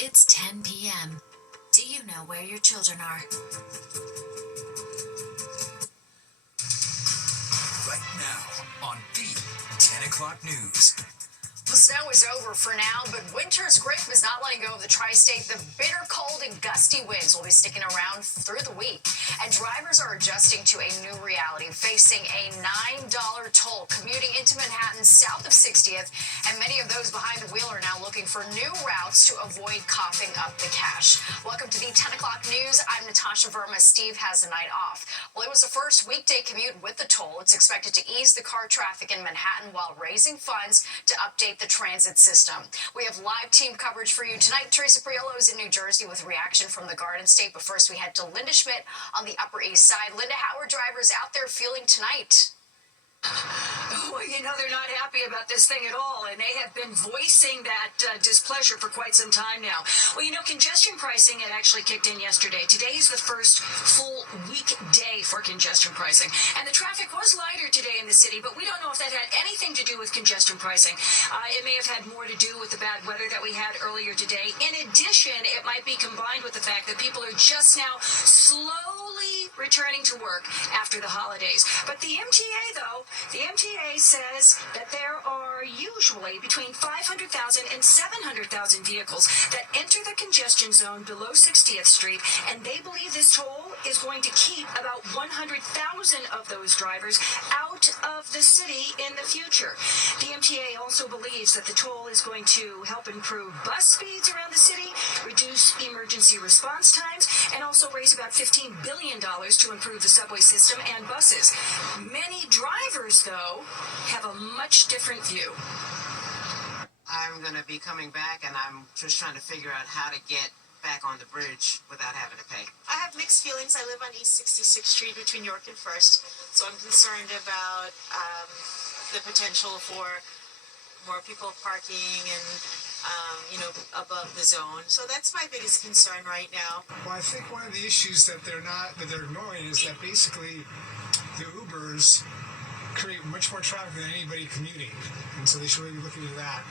It's 10 p.m. Do you know where your children are? Right now on the 10 o'clock news. The snow is over for now, but winter's grip is not letting go of the tri-state. The bitter cold and gusty winds will be sticking around through the week, and drivers are adjusting to a new reality, facing a $9 toll commuting into Manhattan south of 60th, and many of those behind the wheel are now looking for new routes to avoid coughing up the cash. Welcome to the 10 o'clock news. I'm Natasha Verma. Steve has a night off. Well, it was the first weekday commute with the toll. It's expected to ease the car traffic in Manhattan while raising funds to update the transit system. We have live team coverage for you tonight. Teresa Priolo is in New Jersey with reaction from the Garden State. But first, we head to Linda Schmidt on the Upper East Side. Linda, how are drivers out there feeling tonight? Well, they're not happy about this thing at all, and they have been voicing that displeasure for quite some time now. Well, congestion pricing had actually kicked in yesterday. Today is the first full weekday for congestion pricing, and the traffic was lighter today in the city, but we don't know if that had anything to do with congestion pricing. It may have had more to do with the bad weather that we had earlier today. In addition, it might be combined with the fact that people are just now slowly returning to work after the holidays. But the MTA, though, the MTA says that there are usually between 500,000 and 700,000 vehicles that enter the congestion zone below 60th Street, and they believe this toll is going to keep about 100,000 of those drivers out of the city in the future. The MTA also believes that the toll is going to help improve bus speeds around the city, reduce emergency response times, and also raise about $15 billion to improve the subway system and buses. Many drivers, though, have a much different view. I'm going to be coming back, and I'm just trying to figure out how to get back on the bridge without having to pay. I have mixed feelings. I live on East 66th Street between York and First, so I'm concerned about the potential for more people parking and above the zone. So that's my biggest concern right now. Well, I think one of the issues that they're ignoring is that basically the Ubers create much more traffic than anybody commuting, and so they should really be looking at that.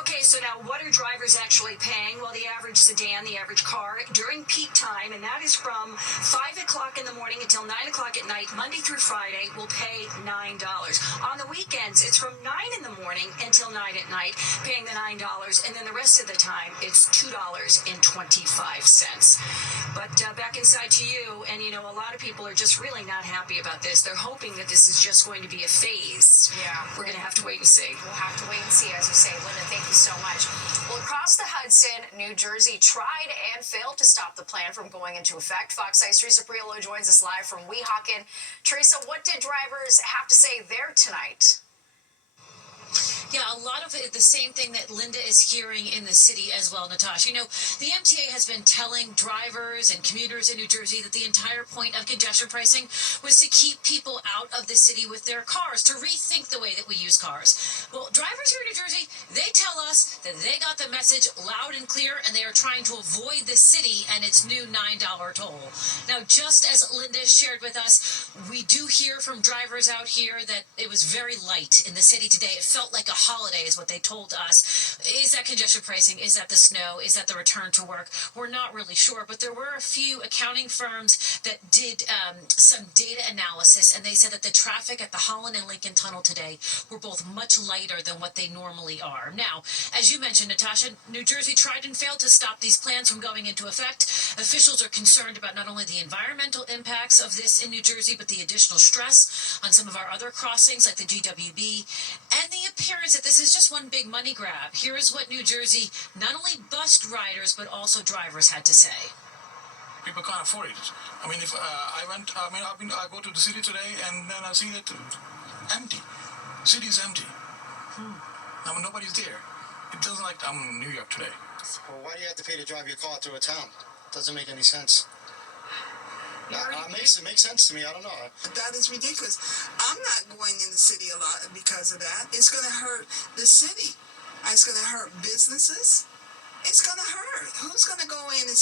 Okay, so now what are drivers actually paying? Well, the average sedan, the average car during peak time, and that is from 5 o'clock in the morning until 9 o'clock at night, Monday through Friday, will pay $9. On the weekends, it's from 9 in the morning until 9 at night, paying the $9, and then the rest of the time, it's $2.25. But back inside to you, and a lot of people are just really not happy about this. They're hoping that this is just going to be a phase. Yeah. We're going to have to wait and see. We'll have to wait and see, as you say. Linda, thank you so much. Well, across the Hudson, New Jersey tried and failed to stop the plan from going into effect. Fox 8's Teresa Priolo joins us live from Weehawken. Teresa, what did drivers have to say there tonight? Yeah, a lot of it, the same thing that Linda is hearing in the city as well, Natasha. The MTA has been telling drivers and commuters in New Jersey that the entire point of congestion pricing was to keep people out of the city with their cars, to rethink the way that we use cars. Well, drivers here in New Jersey, they tell us that they got the message loud and clear, and they are trying to avoid the city and its new $9 toll. Now, just as Linda shared with us, we do hear from drivers out here that it was very light in the city today. It felt like a holiday is what they told us. Is that congestion pricing? Is that the snow? Is that the return to work? We're not really sure, but there were a few accounting firms that did some data analysis, and they said that the traffic at the Holland and Lincoln Tunnel today were both much lighter than what they normally are. Now, as you mentioned, Natasha, New Jersey tried and failed to stop these plans from going into effect. Officials are concerned about not only the environmental impacts of this in New Jersey, but the additional stress on some of our other crossings like the GWB, and the appearance that this is just one big money grab. Here is what New Jersey, not only bus riders, but also drivers had to say. People can't afford it. I mean, if I go to the city today and then I see that empty. City is empty. I mean, nobody's there. It doesn't like I'm in New York today. Well, why do you have to pay to drive your car through a town? Doesn't make any sense. It makes sense to me. I don't know. That is ridiculous. I'm not going in the city a lot because of that. It's going to hurt the city. It's going to hurt businesses. it's gonna hurt. Who's gonna go in and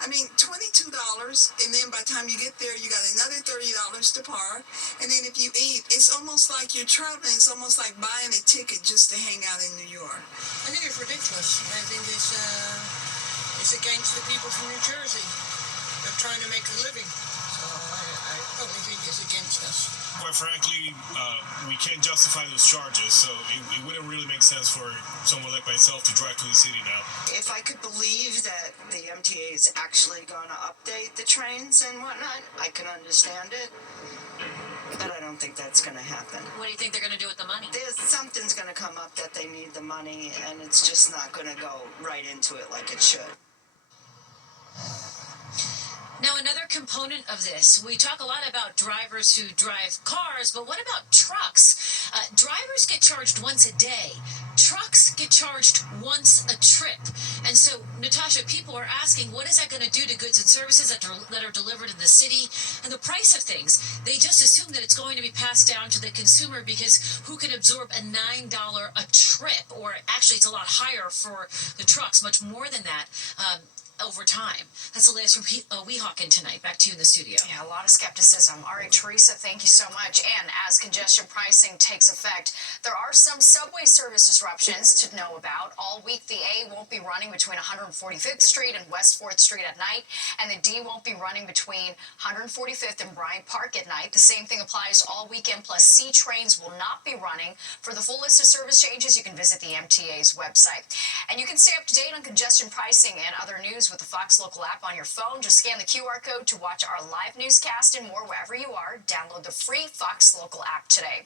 I mean, $22, and then by the time you get there, you got another $30 to park, and then if you eat, it's almost like you're traveling. It's almost like buying a ticket just to hang out in New York. I think it's ridiculous. I think it's against the people from New Jersey. They're trying to make a living. So I totally think it's against us. Quite frankly, we can't justify those charges, so it wouldn't really make sense for someone like myself to drive to the city now. If I could believe that the MTA is actually going to update the trains and whatnot, I can understand it. But I don't think that's going to happen. What do you think they're going to do with the money? Something's going to come up that they need the money, and it's just not going to go right into it like it should. Now, another component of this, we talk a lot about drivers who drive cars, but what about trucks? Drivers get charged once a day. Trucks get charged once a trip. And so, Natasha, people are asking, what is that going to do to goods and services that are delivered in the city? And the price of things, they just assume that it's going to be passed down to the consumer because who can absorb a $9 a trip? Or actually, it's a lot higher for the trucks, much more than that. Over time. That's the latest from Weehawken tonight. Back to you in the studio. Yeah, a lot of skepticism. All right, Teresa, thank you so much. And as congestion pricing takes effect, there are some subway service disruptions to know about. All week, the A won't be running between 145th Street and West 4th Street at night, and the D won't be running between 145th and Bryant Park at night. The same thing applies all weekend, plus C trains will not be running. For the full list of service changes, you can visit the MTA's website. And you can stay up to date on congestion pricing and other news with the Fox Local app on your phone. Just scan the QR code to watch our live newscast and more wherever you are. Download the free Fox Local app today.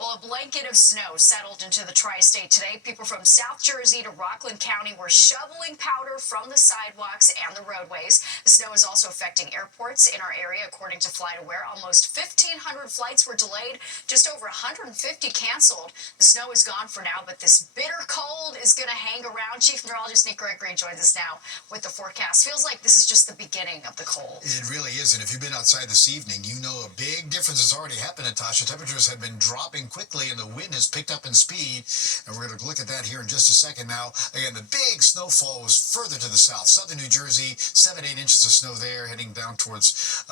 Well, a blanket of snow settled into the tri-state today. People from South Jersey to Rockland County were shoveling powder from the sidewalks and the roadways. The snow is also affecting airports in our area, according to FlightAware. Almost 1,500 flights were delayed, just over 150 canceled. The snow is gone for now, but this bitter cold is going to hang around. Chief Meteorologist Nick Gregory joins us now with the forecast. Feels like this is just the beginning of the cold. It really is, and if you've been outside this evening, you know a big difference has already happened, Natasha. Temperatures have been dropping quickly, and the wind has picked up in speed, and we're going to look at that here in just a second. Now, again, the big snowfall was further to the south. Southern New Jersey, 7-8 inches of snow there, heading down towards,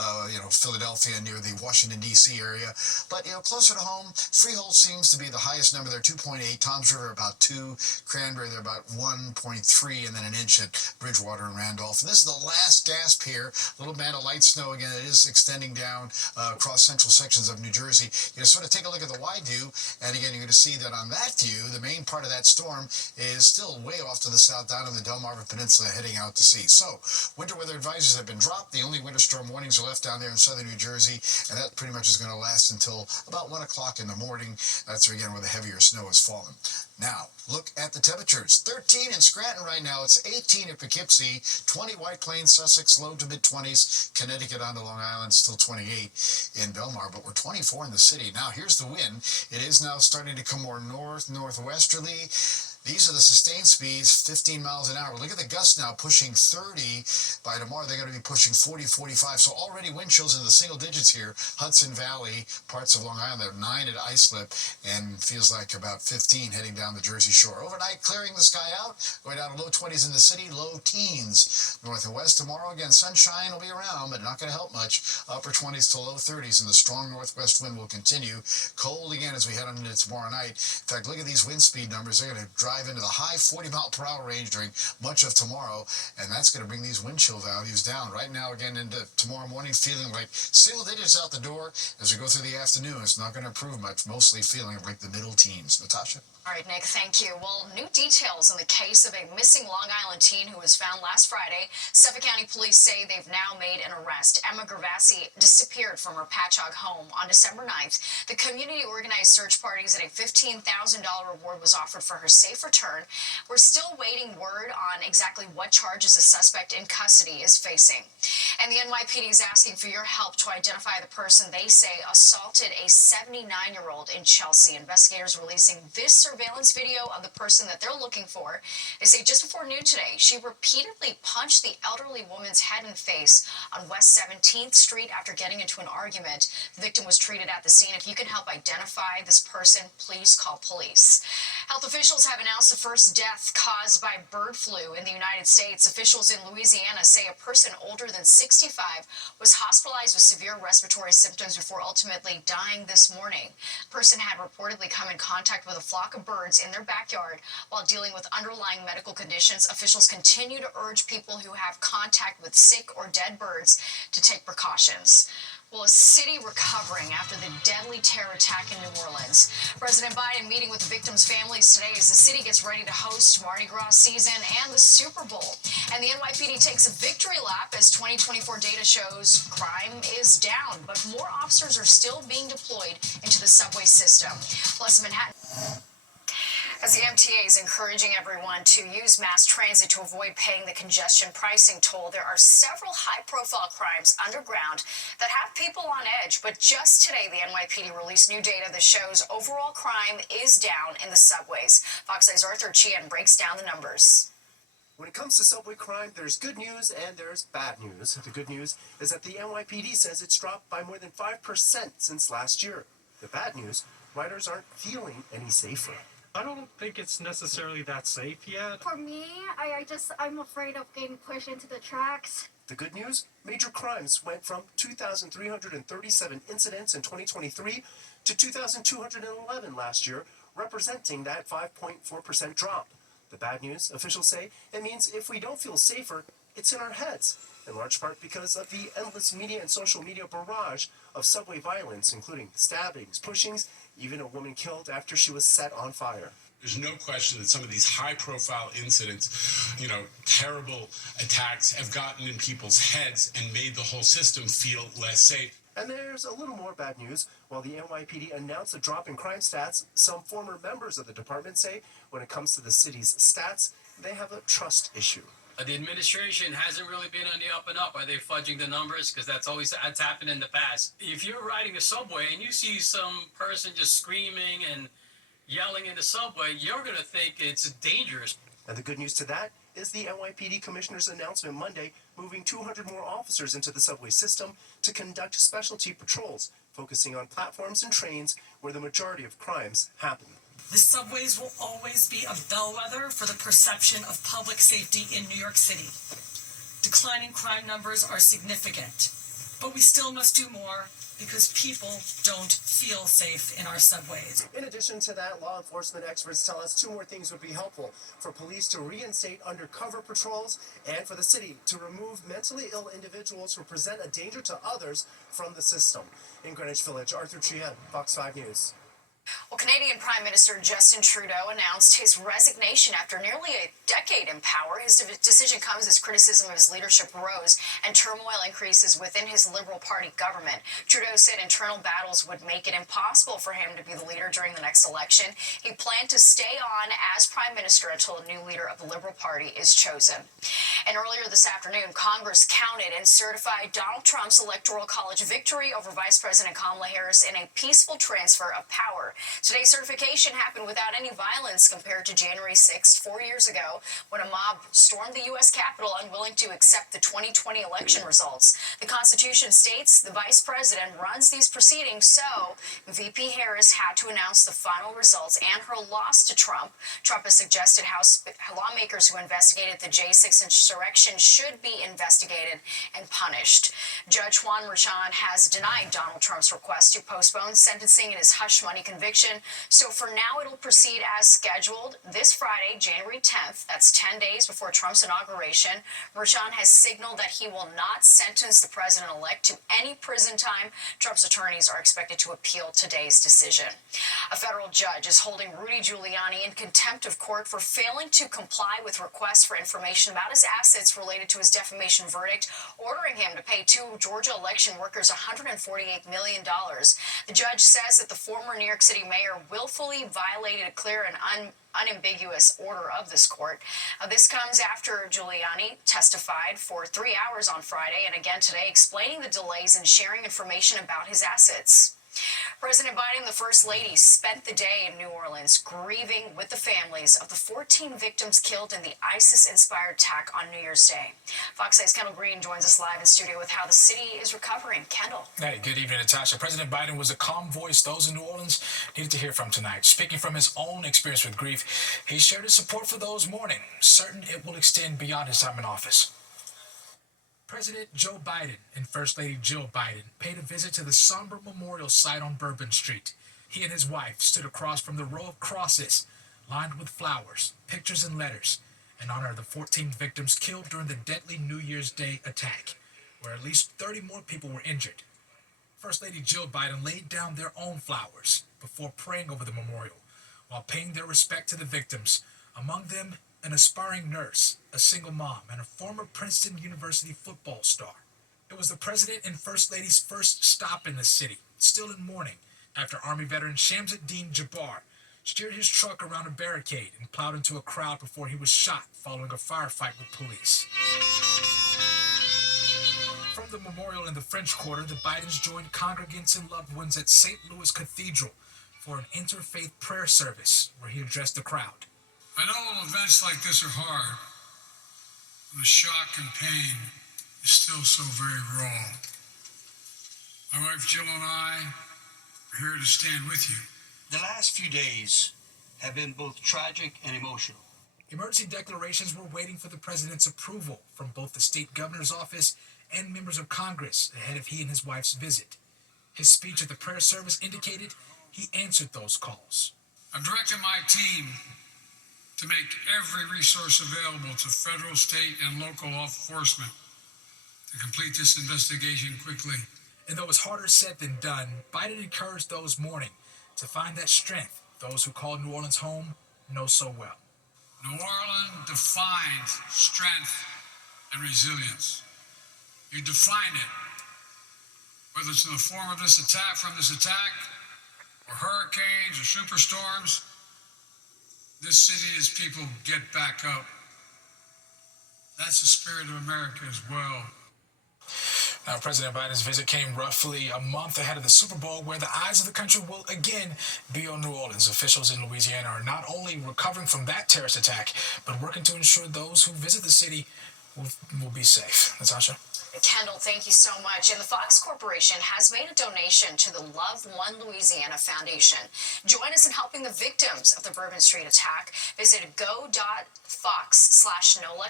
Philadelphia near the Washington, D.C. area. But, closer to home, Freehold seems to be the highest number there, 2.8. Toms River, about 2. Cranberry, they're about 1.3, and then an inch at Bridgewater and Randolph. And this is the last gasp here. A little band of light snow again. It is extending down across central sections of New Jersey. Sort of take a look at the wide view, and again, you're going to see that on that view, the main part of that storm is still way off to the south, down in the Delmarva Peninsula, heading out to sea. So, winter weather advisories have been dropped. The only winter storm warnings are left down there in southern New Jersey, and that pretty much is going to last until about 1 o'clock in the morning. That's again where the heavier snow has fallen. Now, look at the temperatures. 13 in Scranton right now. It's 18 in Poughkeepsie, 20 White Plains, Sussex, low to mid-20s. Connecticut on to Long Island, still 28 in Belmar, but we're 24 in the city. Now, here's the wind. It is now starting to come more northwesterly. These are the sustained speeds, 15 miles an hour. Look at the gusts now pushing 30. By tomorrow, they're going to be pushing 40, 45. So already wind chills in the single digits here. Hudson Valley, parts of Long Island, they're 9 at Islip, and feels like about 15 heading down the Jersey Shore. Overnight, clearing the sky out, going down to low 20s in the city, low teens. North and west tomorrow, again, sunshine will be around, but not going to help much. Upper 20s to low 30s, and the strong northwest wind will continue. Cold again as we head on into tomorrow night. In fact, look at these wind speed numbers. They're going to drive into the high 40-mile-per-hour range during much of tomorrow, and that's going to bring these wind chill values down. Right now, again, into tomorrow morning, feeling like single digits out the door. As we go through the afternoon, it's not going to improve much, mostly feeling like the middle teens. Natasha? All right, Nick, thank you. Well, new details in the case of a missing Long Island teen who was found last Friday. Suffolk County police say they've now made an arrest. Emma Gervasi disappeared from her Patchogue home on December 9th. The community organized search parties and a $15,000 reward was offered for her safe return. We're still waiting word on exactly what charges the suspect in custody is facing. And the NYPD is asking for your help to identify the person they say assaulted a 79-year-old in Chelsea. Investigators releasing this surveillance video of the person that they're looking for. They say just before noon today, she repeatedly punched the elderly woman's head and face on West 17th Street after getting into an argument. The victim was treated at the scene. If you can help identify this person, please call police. Health officials have announced the first death caused by bird flu in the United States. Officials in Louisiana say a person older than 65 was hospitalized with severe respiratory symptoms before ultimately dying this morning. The person had reportedly come in contact with a flock of birds in their backyard while dealing with underlying medical conditions. Officials continue to urge people who have contact with sick or dead birds to take precautions. Well, a city recovering after the deadly terror attack in New Orleans. President Biden meeting with the victims' families today as the city gets ready to host Mardi Gras season and the Super Bowl. And the NYPD takes a victory lap as 2024 data shows crime is down, but more officers are still being deployed into the subway system. Plus, Manhattan. As the MTA is encouraging everyone to use mass transit to avoid paying the congestion pricing toll, there are several high-profile crimes underground that have people on edge. But just today, the NYPD released new data that shows overall crime is down in the subways. Fox 8's Arthur Chien breaks down the numbers. When it comes to subway crime, there's good news and there's bad news. The good news is that the NYPD says it's dropped by more than 5% since last year. The bad news, riders aren't feeling any safer. I don't think it's necessarily that safe yet. For me, I'm afraid of getting pushed into the tracks. The good news, major crimes went from 2,337 incidents in 2023 to 2,211 last year, representing that 5.4% drop. The bad news, officials say, it means if we don't feel safer, it's in our heads, in large part because of the endless media and social media barrage of subway violence, including stabbings, pushings, even a woman killed after she was set on fire. There's no question that some of these high-profile incidents, terrible attacks have gotten in people's heads and made the whole system feel less safe. And there's a little more bad news. While the NYPD announced a drop in crime stats, some former members of the department say when it comes to the city's stats, they have a trust issue. The administration hasn't really been on the up and up. Are they fudging the numbers? Because that's happened in the past. If you're riding a subway and you see some person just screaming and yelling in the subway, you're going to think it's dangerous. And the good news to that is the NYPD commissioner's announcement Monday, moving 200 more officers into the subway system to conduct specialty patrols, focusing on platforms and trains where the majority of crimes happen. The subways will always be a bellwether for the perception of public safety in New York City. Declining crime numbers are significant, but we still must do more because people don't feel safe in our subways. In addition to that, law enforcement experts tell us two more things would be helpful: for police to reinstate undercover patrols and for the city to remove mentally ill individuals who present a danger to others from the system. In Greenwich Village, Arthur Chien, Fox 5 News. Well, Canadian Prime Minister Justin Trudeau announced his resignation after nearly a decade in power. His decision comes as criticism of his leadership rose and turmoil increases within his Liberal Party government. Trudeau said internal battles would make it impossible for him to be the leader during the next election. He planned to stay on as Prime Minister until a new leader of the Liberal Party is chosen. And earlier this afternoon, Congress counted and certified Donald Trump's Electoral College victory over Vice President Kamala Harris in a peaceful transfer of power. Today's certification happened without any violence compared to January 6th, 4 years ago, when a mob stormed the U.S. Capitol unwilling to accept the 2020 election results. The Constitution states the Vice President runs these proceedings, so VP Harris had to announce the final results and her loss to Trump. Trump has suggested House lawmakers who investigated the J6 insurrection should be investigated and punished. Judge Juan Merchan has denied Donald Trump's request to postpone sentencing in his hush money conviction. So for now, it'll proceed as scheduled this Friday, January 10th. That's 10 days before Trump's inauguration. Merchan has signaled that he will not sentence the president-elect to any prison time. Trump's attorneys are expected to appeal today's decision. A federal judge is holding Rudy Giuliani in contempt of court for failing to comply with requests for information about his assets related to his defamation verdict, ordering him to pay two Georgia election workers $148 million. The judge says that the former New York City mayor willfully violated a clear and unambiguous order of this court. This comes after Giuliani testified for 3 hours on Friday and again today, explaining the delays in sharing information about his assets. President Biden and the First Lady spent the day in New Orleans grieving with the families of the 14 victims killed in the ISIS-inspired attack on New Year's Day. Fox 8's Kendall Green joins us live in studio with how the city is recovering. Kendall. Hey, good evening, Natasha. President Biden was a calm voice those in New Orleans needed to hear from tonight. Speaking from his own experience with grief, he shared his support for those mourning, certain it will extend beyond his time in office. President Joe Biden and First Lady Jill Biden paid a visit to the somber memorial site on Bourbon Street. He and his wife stood across from the row of crosses lined with flowers, pictures, and letters in honor of the 14 victims killed during the deadly New Year's Day attack, where at least 30 more people were injured. First Lady Jill Biden laid down their own flowers before praying over the memorial, while paying their respect to the victims, among them an aspiring nurse, a single mom, and a former Princeton University football star. It was the President and First Lady's first stop in the city, still in mourning, after Army veteran Shamsuddin Jabbar steered his truck around a barricade and plowed into a crowd before he was shot following a firefight with police. From the memorial in the French Quarter, the Bidens joined congregants and loved ones at St. Louis Cathedral for an interfaith prayer service where he addressed the crowd. I know events like this are hard. The shock and pain is still so very raw. My wife Jill and I are here to stand with you. The last few days have been both tragic and emotional. Emergency declarations were waiting for the president's approval from both the state governor's office and members of Congress ahead of he and his wife's visit. His speech at the prayer service indicated he answered those calls. I've directed my team to make every resource available to federal, state, and local law enforcement to complete this investigation quickly. And though it's harder said than done, Biden encouraged those mourning to find that strength those who call New Orleans home know so well. New Orleans defines strength and resilience. You define it, whether it's in the form of this attack, or hurricanes or superstorms. This city, as people get back up. That's the spirit of America as well. Now, President Biden's visit came roughly a month ahead of the Super Bowl, where the eyes of the country will again be on New Orleans. Officials in Louisiana are not only recovering from that terrorist attack, but working to ensure those who visit the city will be safe. Natasha? Kendall, thank you so much. And the Fox Corporation has made a donation to the Love One Louisiana Foundation. Join us in helping the victims of the Bourbon Street attack. Visit go.fox/NOLA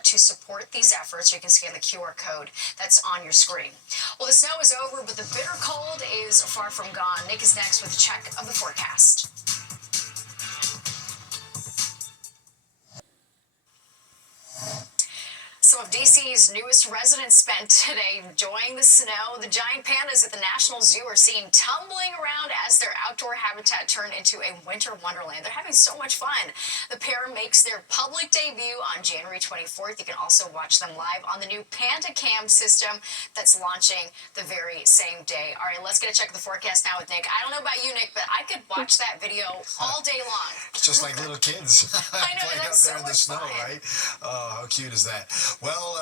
to support these efforts. You can scan the QR code that's on your screen. Well, the snow is over, but the bitter cold is far from gone. Nick is next with a check of the forecast. Some of D.C.'s newest residents spent today enjoying the snow. The giant pandas at the National Zoo are seen tumbling around as their outdoor habitat turned into a winter wonderland. They're having so much fun. The pair makes their public debut on January 24th. You can also watch them live on the new Panda Cam system that's launching the very same day. All right, let's get a check of the forecast now with Nick. I don't know about you, Nick, but I could watch that video all day long. It's just like little kids I know, playing out that's there in the so snow, much fun. right? Oh, how cute is that? Well,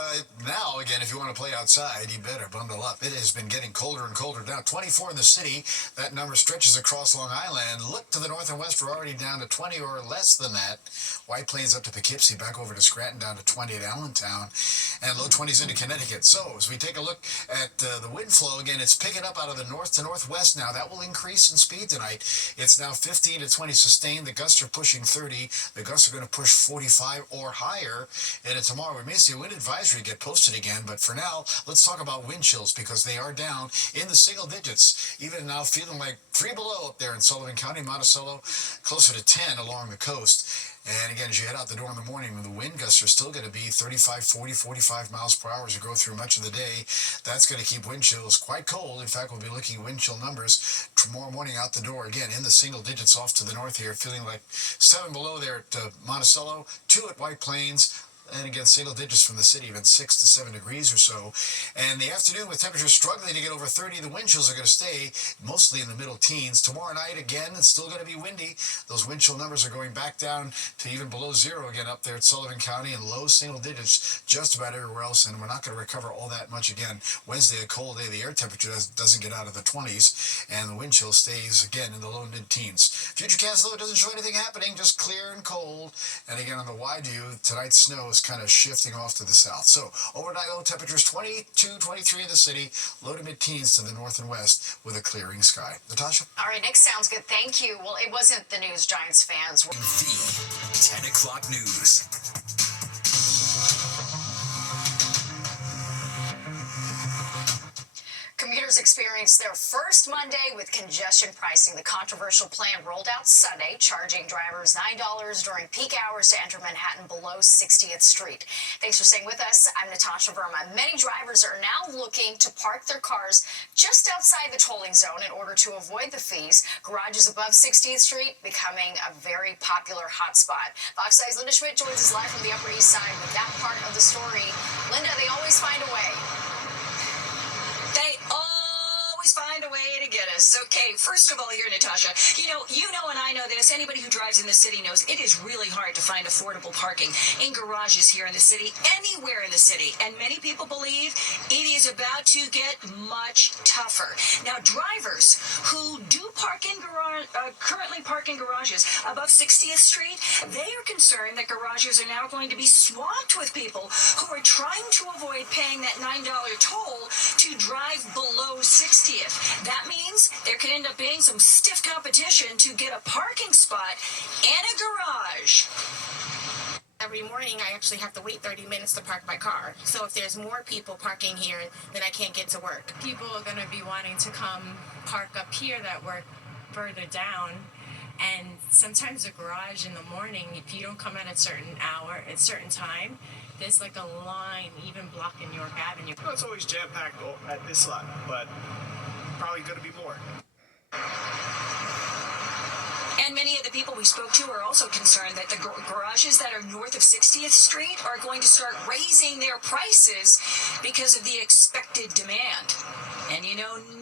now, again, if you want to play outside, you better bundle up. It has been getting colder and colder now. 24 in the city. That number stretches across Long Island. Look to the north and west. We're already down to 20 or less than that. White Plains up to Poughkeepsie, back over to Scranton, down to 20 at Allentown, and low 20s into Connecticut. So, as we take a look at the wind flow, again, it's picking up out of the north to northwest now. That will increase in speed tonight. It's now 15 to 20 sustained. The gusts are pushing 30. The gusts are going to push 45 or higher. And then tomorrow, we may see a wind advisory get posted again. But for now, let's talk about wind chills, because they are down in the single digits. Even now, feeling like 3 below up there in Sullivan County, Monticello, closer to 10 along the coast. And again, as you head out the door in the morning, the wind gusts are still going to be 35, 40, 45 miles per hour as you go through much of the day. That's going to keep wind chills quite cold. In fact, we'll be looking at wind chill numbers tomorrow morning out the door. Again, in the single digits off to the north here, feeling like 7 below there at Monticello, 2 at White Plains, and again, single digits from the city, even 6 to 7 degrees or so. And the afternoon, with temperatures struggling to get over 30, the wind chills are going to stay mostly in the middle teens. Tomorrow night, again, it's still going to be windy. Those wind chill numbers are going back down to even below zero again up there at Sullivan County, and low single digits just about everywhere else. And we're not going to recover all that much again. Wednesday, a cold day. The air temperature doesn't get out of the 20s, and the wind chill stays again in the low mid-teens. Futurecast, though, doesn't show anything happening, just clear and cold. And again, on the wide view, tonight's snow is kind of shifting off to the south. So overnight low temperatures 22, 23 in the city, low to mid-teens to the north and west with a clearing sky. Natasha? All right, Nick, sounds good. Thank you. Well, it wasn't the news Giants fans. The 10 o'clock news. Commuters experienced their first Monday with congestion pricing. The controversial plan rolled out Sunday, charging drivers $9 during peak hours to enter Manhattan below 60th Street. Thanks for staying with us. I'm Natasha Verma. Many drivers are now looking to park their cars just outside the tolling zone in order to avoid the fees. Garages above 60th Street becoming a very popular hotspot. Fox 5's Linda Schmidt joins us live from the Upper East Side with that part of the story. Linda, they always find a way. They always find a way to get us. Okay, first of all here, Natasha, you know and I know this. Anybody who drives in the city knows it is really hard to find affordable parking in garages here in the city, anywhere in the city. And many people believe it is about to get much tougher. Now, drivers who do currently park in garages above 60th Street, they are concerned that garages are now going to be swamped with people who are trying to avoid paying that $9 toll to drive below 60th. That means there could end up being some stiff competition to get a parking spot in a garage. Every morning, I actually have to wait 30 minutes to park my car. So if there's more people parking here, then I can't get to work. People are going to be wanting to come park up here that work further down. And sometimes the garage in the morning, if you don't come at a certain hour, at a certain time, there's like a line even blocking York Avenue. Well, it's always jam-packed at this lot, but probably going to be more. And many of the people we spoke to are also concerned that the garages that are north of 60th Street are going to start raising their prices because of the expected demand. And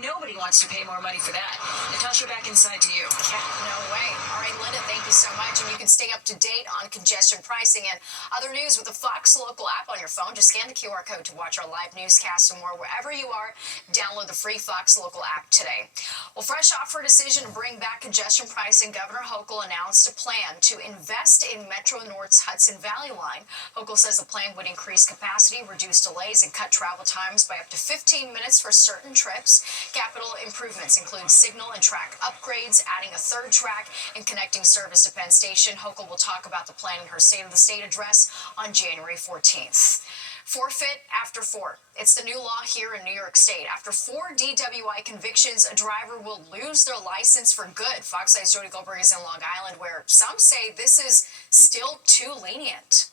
nobody wants to pay more money for that. Natasha, back inside to you. Yeah, no way. All right, Linda, thank you so much. And you can stay up to date on congestion pricing and other news with the Fox Local app on your phone. Just scan the QR code to watch our live newscasts and more wherever you are. Download the free Fox Local app today. Well, fresh off her decision to bring back congestion pricing, Governor Hochul announced a plan to invest in Metro North's Hudson Valley line. Hochul says the plan would increase capacity, reduce delays, and cut travel times by up to 15 minutes for certain trips. Capital improvements include signal and track upgrades, adding a third track, and connecting service to Penn Station. Hochul will talk about the plan in her State of the State address on January 14th. Forfeit after 4. It's the new law here in New York State. After 4 DWI convictions, a driver will lose their license for good. Fox 5's Jody Goldberg is in Long Island, where some say this is still too lenient.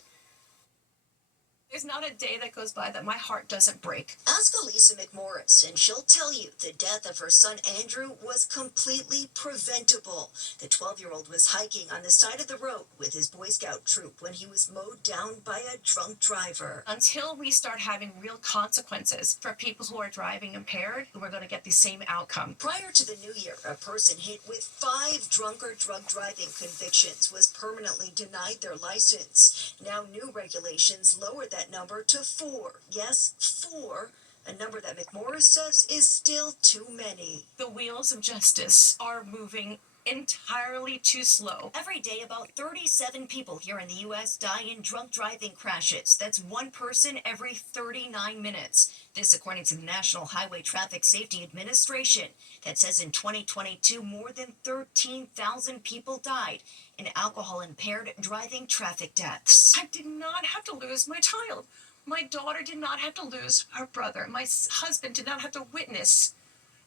There's not a day that goes by that my heart doesn't break. Ask Elisa McMorris, and she'll tell you the death of her son Andrew was completely preventable. The 12-year-old was hiking on the side of the road with his Boy Scout troop when he was mowed down by a drunk driver. Until we start having real consequences for people who are driving impaired, we're going to get the same outcome. Prior to the new year, a person hit with 5 drunk or drug driving convictions was permanently denied their license. Now new regulations lower that number to 4. Yes, 4. A number that McMorris says is still too many. The wheels of justice are moving entirely too slow. Every day, about 37 people here in the U.S. die in drunk driving crashes. That's one person every 39 minutes. This according to the National Highway Traffic Safety Administration. That says in 2022, more than 13,000 people died in alcohol-impaired driving traffic deaths. I did not have to lose my child. My daughter did not have to lose her brother. My husband did not have to witness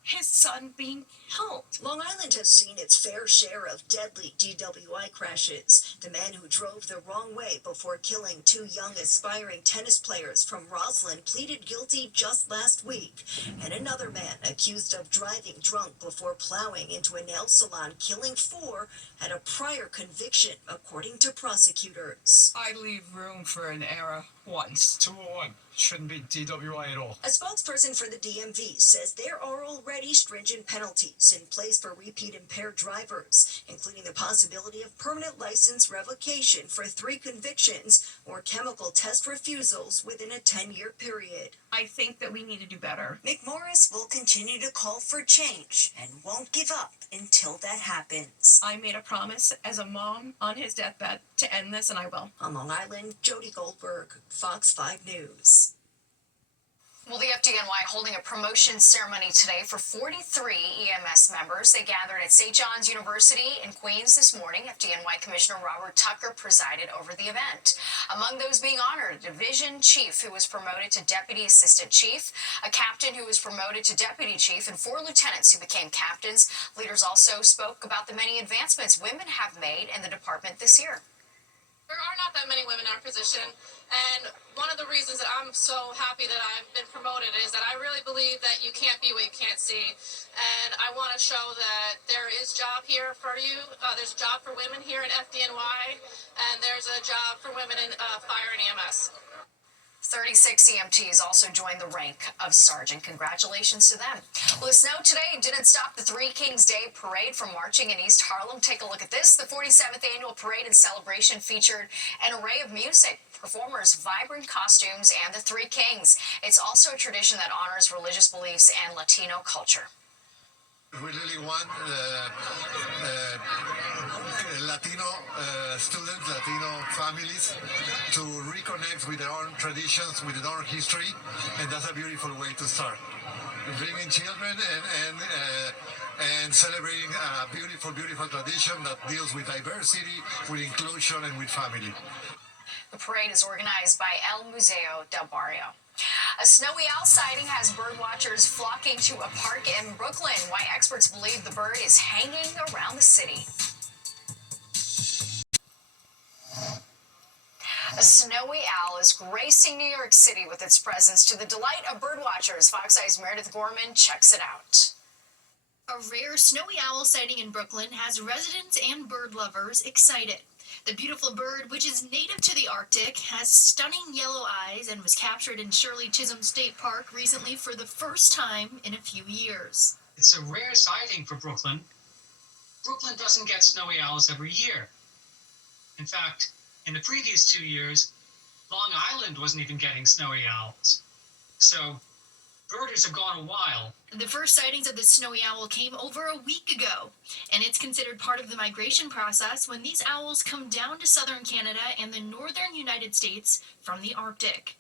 his son being killed. Long Island has seen its fair share of deadly DWI crashes. The man who drove the wrong way before killing two young aspiring tennis players from Roslyn pleaded guilty just last week. And another man accused of driving drunk before plowing into a nail salon, killing four, had a prior conviction, according to prosecutors. I leave room for an error once. 201 shouldn't be DWI at all. A spokesperson for the DMV says there are already stringent penalties in place for repeat impaired drivers, including the possibility of permanent license revocation for 3 convictions or chemical test refusals within a 10-year period. I think that we need to do better. McMorris will continue to call for change and won't give up until that happens. I made a promise as a mom on his deathbed to end this, and I will. On Long Island, Jody Goldberg, Fox 5 News. Well, the FDNY holding a promotion ceremony today for 43 EMS members. They gathered at St. John's University in Queens this morning. FDNY Commissioner Robert Tucker presided over the event. Among those being honored, a division chief who was promoted to deputy assistant chief, a captain who was promoted to deputy chief, and 4 lieutenants who became captains. Leaders also spoke about the many advancements women have made in the department this year. There are not that many women in our position, and one of the reasons that I'm so happy that I've been promoted is that I really believe that you can't be what you can't see, and I want to show that there is job here for you. There's a job for women here in FDNY, and there's a job for women in fire and EMS. 36 EMTs also joined the rank of sergeant. Congratulations to them. Well, the snow today didn't stop the Three Kings Day parade from marching in East Harlem. Take a look at this. The 47th annual parade and celebration featured an array of music, performers, vibrant costumes, and the Three Kings. It's also a tradition that honors religious beliefs and Latino culture. We really want Latino students, Latino families to reconnect with their own traditions, with their own history, and that's a beautiful way to start. Bringing children and celebrating a beautiful, beautiful tradition that deals with diversity, with inclusion, and with family. The parade is organized by El Museo del Barrio. A snowy owl sighting has bird watchers flocking to a park in Brooklyn. Why experts believe the bird is hanging around the city. A snowy owl is gracing New York City with its presence to the delight of bird watchers. Fox Eye's Meredith Gorman checks it out. A rare snowy owl sighting in Brooklyn has residents and bird lovers excited. The beautiful bird, which is native to the Arctic, has stunning yellow eyes and was captured in Shirley Chisholm State Park recently for the first time in a few years. It's a rare sighting for Brooklyn. Brooklyn doesn't get snowy owls every year. In fact, in the previous 2 years, Long Island wasn't even getting snowy owls. So, birders have gone a while. The first sightings of the snowy owl came over a week ago, and it's considered part of the migration process when these owls come down to southern Canada and the northern United States from the Arctic.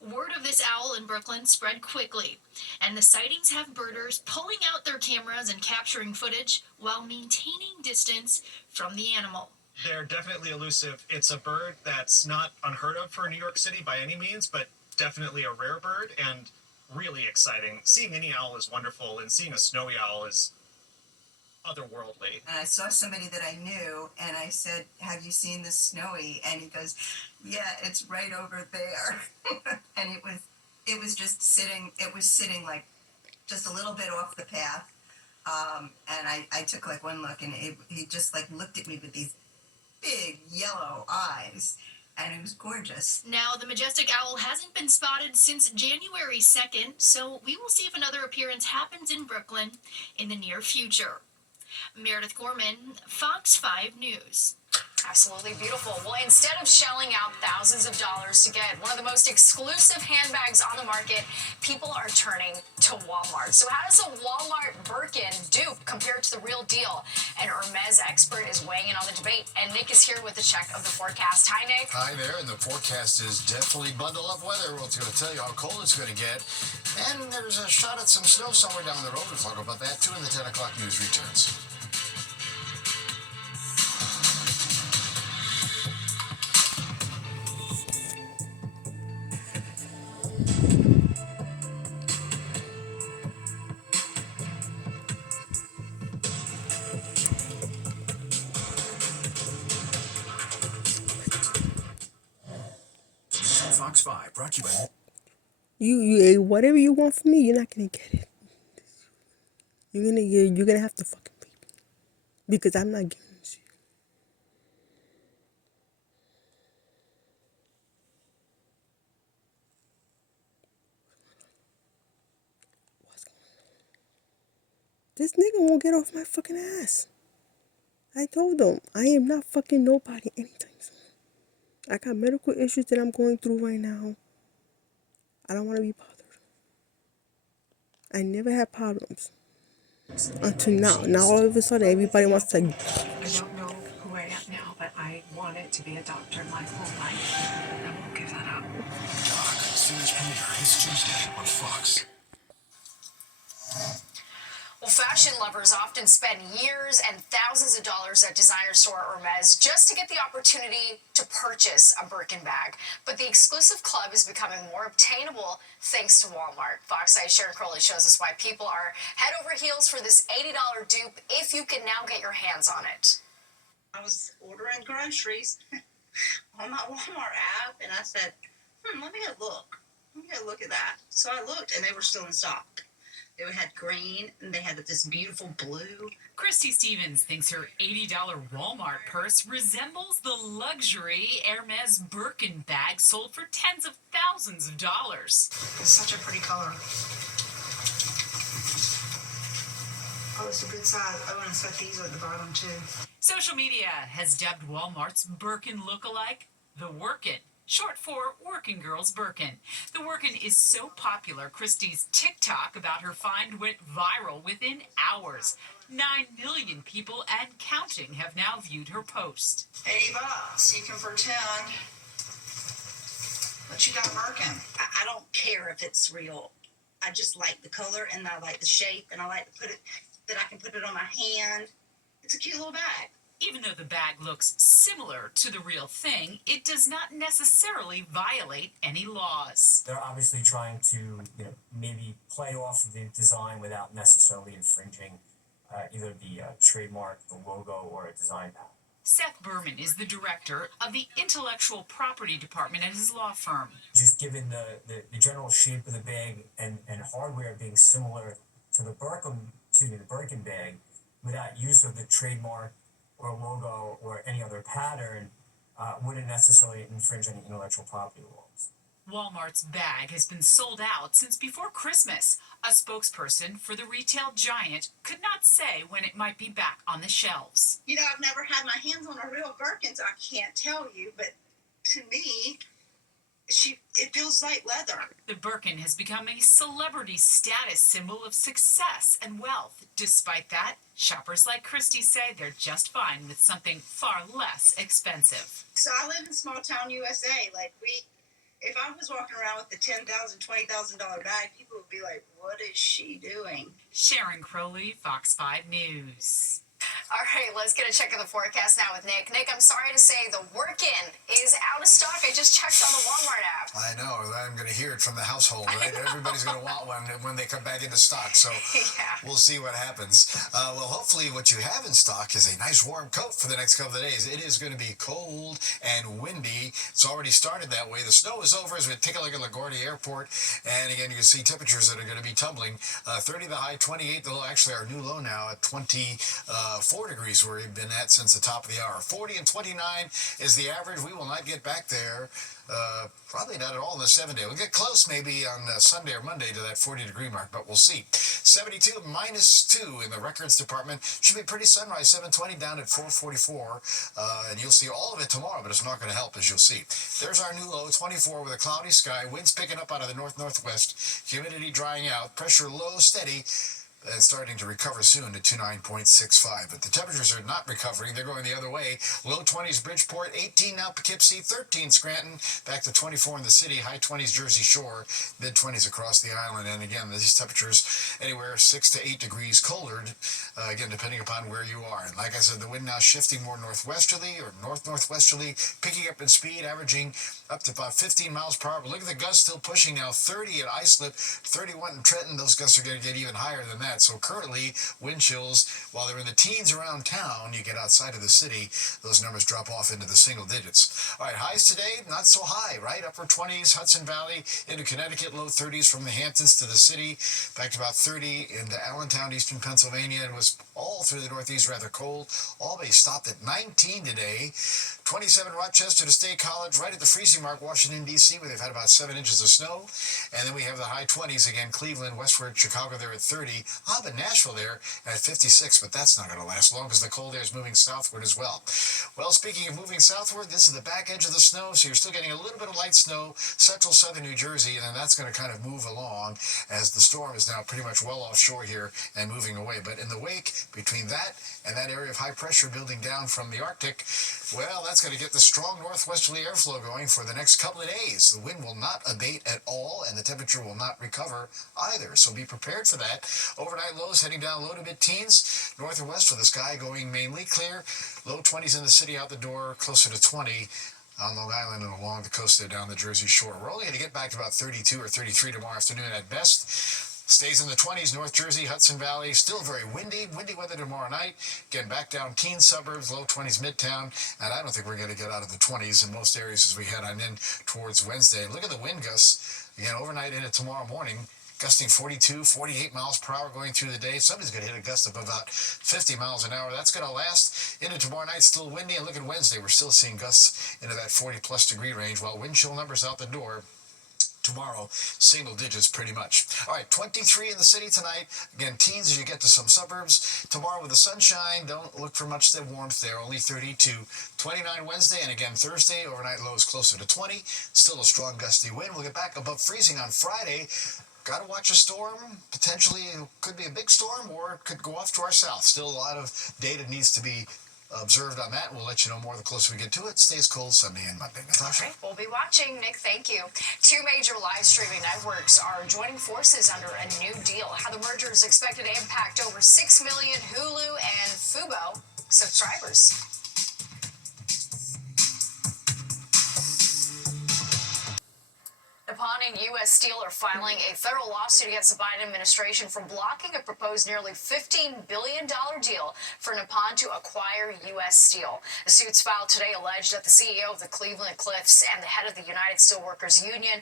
Word of this owl in Brooklyn spread quickly, and the sightings have birders pulling out their cameras and capturing footage while maintaining distance from the animal. They're definitely elusive. It's a bird that's not unheard of for New York City by any means, but definitely a rare bird and really exciting. Seeing any owl is wonderful, and seeing a snowy owl is otherworldly. And I saw somebody that I knew, and I said, "Have you seen the snowy?" And he goes, "Yeah, it's right over there." And it was just sitting. It was sitting like just a little bit off the path. And I took like one look, and he just like looked at me with these big yellow eyes. And it was gorgeous. Now, the majestic owl hasn't been spotted since January 2nd, so we will see if another appearance happens in Brooklyn in the near future. Meredith Gorman, Fox 5 News. Absolutely beautiful. Well, instead of shelling out thousands of dollars to get one of the most exclusive handbags on the market, people are turning to Walmart. So how does a Walmart Birkin dupe compare to the real deal? An Hermes expert is weighing in on the debate, and Nick is here with a check of the forecast. Hi, Nick. Hi there, and the forecast is definitely bundle up weather. Well, it's going to tell you how cold it's going to get, and there's a shot at some snow somewhere down the road. We'll talk about that, too, when the 10 o'clock news returns. Fox 5 brought to you by... Whatever you want from me, you're not gonna get it. You're gonna have to fucking pay me. Because I'm not giving it to you. This nigga won't get off my fucking ass. I told him, I am not fucking nobody anytime soon. I got medical issues that I'm going through right now. I don't want to be bothered. I never had problems. Until now. Now all of a sudden everybody wants to... I don't know who I am now, but I wanted to be a doctor my whole life. I won't give that up. Doc, series premiere this Tuesday on Fox. Well, fashion lovers often spend years and thousands of dollars at designer store Hermes just to get the opportunity to purchase a Birkin bag. But the exclusive club is becoming more obtainable thanks to Walmart. Fox 5's Sharon Crowley shows us why people are head over heels for this $80 dupe if you can now get your hands on it. I was ordering groceries on my Walmart app, and I said, let me get a look. Let me get a look at that. So I looked, and they were still in stock. They had green, and they had this beautiful blue. Christy Stevens thinks her $80 Walmart purse resembles the luxury Hermes Birkin bag sold for tens of thousands of dollars. It's such a pretty color. Oh, it's a good size. I want to set these at the bottom, too. Social media has dubbed Walmart's Birkin lookalike the Workin'. Short for Working Girls Birkin. The Workin' is so popular, Christie's TikTok about her find went viral within hours. 9 million people and counting have now viewed her post. $80. You can pretend that you got a Birkin. I don't care if it's real. I just like the color, and I like the shape, and I like to put it, that I can put it on my hand. It's a cute little bag. Even though the bag looks similar to the real thing, it does not necessarily violate any laws. They're obviously trying to, maybe play off of the design without necessarily infringing either the trademark, the logo, or a design pattern. Seth Berman is the director of the Intellectual Property Department at his law firm. Just given the general shape of the bag and hardware being similar to the Birkin bag, without use of the trademark or logo or any other pattern, wouldn't necessarily infringe any intellectual property laws. Walmart's bag has been sold out since before Christmas. A spokesperson for the retail giant could not say when it might be back on the shelves. I've never had my hands on a real Birkin, so I can't tell you, but to me, it feels like leather. The Birkin has become a celebrity status symbol of success and wealth. Despite that, shoppers like Christy say they're just fine with something far less expensive. So I live in small town USA. If I was walking around with the $10,000, $20,000 bag, people would be like, what is she doing? Sharon Crowley, Fox 5 News. All right, let's get a check of the forecast now with Nick. Nick, I'm sorry to say the Workin' is out of stock. I just checked on the Walmart app. I know. I'm going to hear it from the household, right? Everybody's going to want one when they come back into stock. So We'll see what happens. Well, hopefully what you have in stock is a nice warm coat for the next couple of days. It is going to be cold and windy. It's already started that way. The snow is over as we take a look at LaGuardia Airport. And again, you can see temperatures that are going to be tumbling. 30 the high, 28 the low. Actually, our new low now at 24 degrees where we've been at since the top of the hour. 40 and 29 is the average. We will not get back there. Probably not at all in the 7-day. We'll get close maybe on Sunday or Monday to that 40-degree mark, but we'll see. 72 -2 in the records department. Should be pretty sunrise. 720 down at 444. And you'll see all of it tomorrow, but it's not going to help, as you'll see. There's our new low, 24 with a cloudy sky. Winds picking up out of the north-northwest. Humidity drying out. Pressure low, steady. And starting to recover soon to 29.65. But the temperatures are not recovering. They're going the other way. Low 20s Bridgeport, 18 now Poughkeepsie, 13 Scranton, back to 24 in the city, high 20s Jersey Shore, mid 20s across the island. And again, these temperatures anywhere 6 to 8 degrees colder, again, depending upon where you are. And like I said, the wind now shifting more northwesterly or north-northwesterly, picking up in speed, averaging up to about 15 miles per hour. But look at the gusts still pushing now, 30 at Islip, 31 in Trenton. Those gusts are going to get even higher than that. that. So currently, wind chills, while they're in the teens around town, you get outside of the city, those numbers drop off into the single digits. All right, highs today, not so high, right? Upper 20s, Hudson Valley into Connecticut, low 30s from the Hamptons to the city, back to about 30 into Allentown, eastern Pennsylvania, and was all through the Northeast rather cold. Albany stopped at 19 today. 27 Rochester to State College, right at the freezing mark, Washington, D.C., where they've had about 7 inches of snow. And then we have the high 20s again, Cleveland, westward, Chicago there at 30. But Nashville there at 56, but that's not going to last long because the cold air is moving southward as well. Well, speaking of moving southward, this is the back edge of the snow, so you're still getting a little bit of light snow, central southern New Jersey, and then that's going to kind of move along as the storm is now pretty much well offshore here and moving away. But in the wake, between that and that area of high pressure building down from the Arctic, well, that's going to get the strong northwesterly airflow going for the next couple of days. The wind will not abate at all, and the temperature will not recover either. So be prepared for that. Overnight lows heading down low to mid-teens, north and west with the sky going mainly clear. Low 20s in the city, out the door, closer to 20 on Long Island and along the coast there down the Jersey Shore. We're only going to get back to about 32 or 33 tomorrow afternoon at best. Stays in the 20s, North Jersey, Hudson Valley, still very windy weather tomorrow night. Again, back down teen suburbs, low 20s midtown, and I don't think we're going to get out of the 20s in most areas as we head on in towards Wednesday. Look at the wind gusts, again, overnight into tomorrow morning, gusting 42, 48 miles per hour going through the day. Somebody's going to hit a gust of about 50 miles an hour. That's going to last into tomorrow night, still windy, and look at Wednesday, we're still seeing gusts into that 40-plus degree range, while wind chill numbers out the door tomorrow, single digits pretty much. All right, 23 in the city tonight. Again, teens as you get to some suburbs. Tomorrow with the sunshine, don't look for much of warmth there, only 32. 29 Wednesday, and again Thursday, overnight lows closer to 20. Still a strong gusty wind. We'll get back above freezing on Friday. Got to watch a storm. Potentially, it could be a big storm, or it could go off to our south. Still a lot of data needs to be observed on that. We'll let you know more the closer we get to it. Stays cold Sunday and Monday. Natasha? All right, we'll be watching. Nick, thank you. 2 major live streaming networks are joining forces under a new deal. How the merger is expected to impact over 6 million Hulu and Fubo subscribers. Nippon and U.S. Steel are filing a federal lawsuit against the Biden administration for blocking a proposed nearly $15 billion deal for Nippon to acquire U.S. Steel. The suits filed today allege that the CEO of the Cleveland Cliffs and the head of the United Steelworkers Union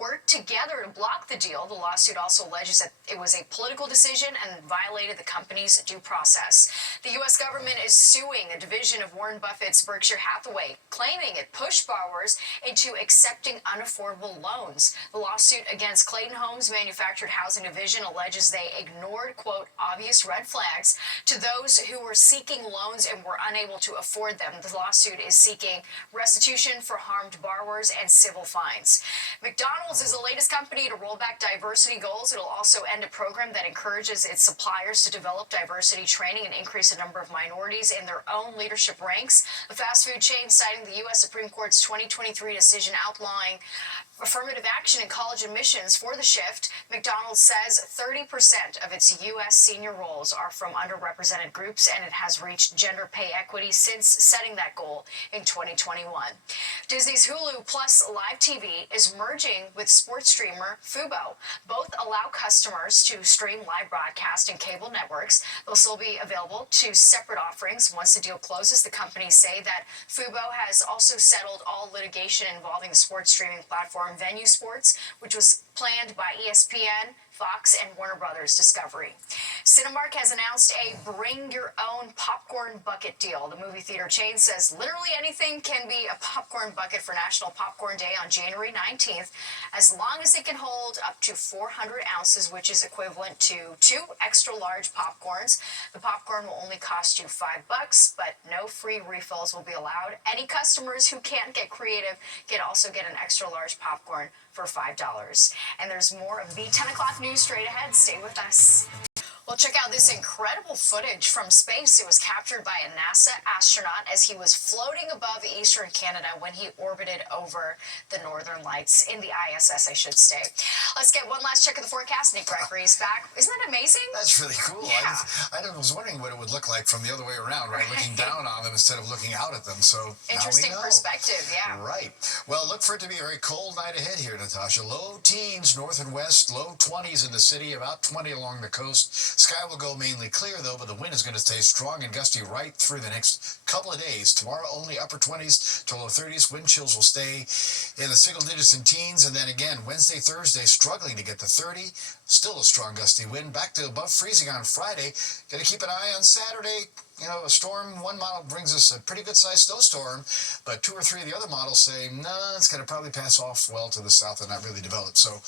worked together to block the deal. The lawsuit also alleges that it was a political decision and violated the company's due process. The U.S. government is suing a division of Warren Buffett's Berkshire Hathaway, claiming it pushed borrowers into accepting unaffordable loans. The lawsuit against Clayton Homes Manufactured Housing Division alleges they ignored, quote, obvious red flags to those who were seeking loans and were unable to afford them. The lawsuit is seeking restitution for harmed borrowers and civil fines. McDonald's is the latest company to roll back diversity goals. It'll also end a program that encourages its suppliers to develop diversity training and increase the number of minorities in their own leadership ranks. The fast food chain citing the U.S. Supreme Court's 2023 decision outlawing affirmative action in college admissions for the shift. McDonald's says 30% of its U.S. senior roles are from underrepresented groups, and it has reached gender pay equity since setting that goal in 2021. Disney's Hulu Plus Live TV is merging with sports streamer Fubo. Both allow customers to stream live broadcast and cable networks. They'll still be available to separate offerings once the deal closes. The companies say that Fubo has also settled all litigation involving the sports streaming platform Venue Sports, which was planned by ESPN, Fox, and Warner Brothers Discovery. Cinemark has announced a bring-your-own popcorn bucket deal. The movie theater chain says literally anything can be a popcorn bucket for National Popcorn Day on January 19th, as long as it can hold up to 400 ounces, which is equivalent to 2 extra-large popcorns. The popcorn will only cost you $5, but no free refills will be allowed. Any customers who can't get creative can also get an extra-large popcorn for $5. And there's more of the 10 o'clock news straight ahead. Stay with us. Well, check out this incredible footage from space. It was captured by a NASA astronaut as he was floating above eastern Canada when he orbited over the Northern Lights in the ISS, I should say. Let's get one last check of the forecast. Nick Gregory's back. Isn't that amazing? That's really cool. Yeah. I was wondering what it would look like from the other way around, right? Looking down on them instead of looking out at them. So interesting now we know. Perspective, yeah. Right. Well, look for it to be a very cold night ahead here, Natasha. Low teens north and west, low 20s in the city, about 20 along the coast. Sky will go mainly clear, though, but the wind is going to stay strong and gusty right through the next couple of days. Tomorrow, only upper 20s to low 30s. Wind chills will stay in the single digits and teens. And then again, Wednesday, Thursday, struggling to get to 30. Still a strong gusty wind. Back to above freezing on Friday. Got to keep an eye on Saturday. You know, a storm, one model brings us a pretty good-sized snowstorm, but 2 or 3 of the other models say, no, it's going to probably pass off well to the south and not really develop. So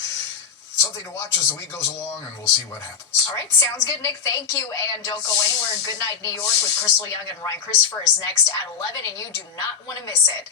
something to watch as the week goes along, and we'll see what happens. All right, sounds good, Nick. Thank you, and don't go anywhere. Good night, New York, with Crystal Young and Ryan Christopher is next at 11, and you do not want to miss it.